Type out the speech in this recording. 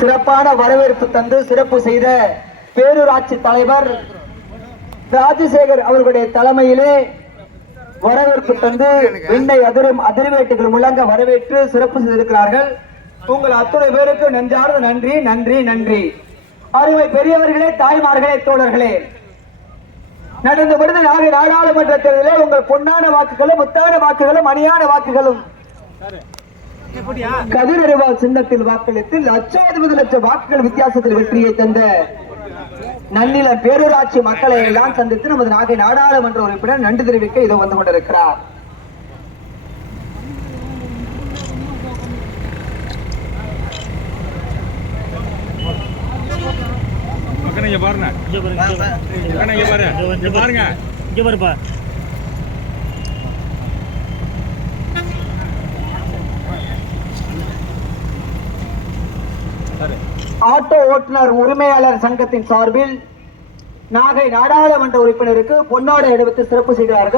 சிறப்பான வரவேற்பு தந்து சிறப்பு செய்த பேரூராட்சி தலைவர் ராஜசேகர் அவர்களுடைய தலைமையிலே வரவேற்பு தந்து விண்ணை அதிரும் அதிர்வேட்டுகள் முழங்க வரவேற்று சிறப்பு செய்திருக்கிறார்கள். உங்கள் அத்துணை பேருக்கு நெஞ்சார்ந்த நன்றி நன்றி நன்றி. அருமை பெரியவர்களே தாய்மார்களே தோழர்களே. நடந்து முடிந்த நாகை நாடாளுமன்ற தேர்தலில் உங்கள் பொன்னான வாக்குகளும் முத்தான வாக்குகளும் அணியான வாக்குகளும் கதிரறிவால் சின்னத்தில் வாக்களித்து லட்சாதிபதி லட்சம் வாக்குகள் வித்தியாசத்தில் வெற்றியை தந்த நன்னில பேரூராட்சி மக்களை எல்லாம் சந்தித்து நமது நாகை நாடாளுமன்ற உறுப்பினர் நன்றி தெரிவிக்க இதோ வந்து கொண்டிருக்கிறார். பாருங்க. இங்க பாருங்க. ஆட்டோ ஓட்டுநர் உரிமையாளர் சங்கத்தின் சார்பில் நாகை நாடாளுமன்ற உறுப்பினருக்கு பொன்னாடை எடுத்து சிறப்பு செய்கிறார்கள்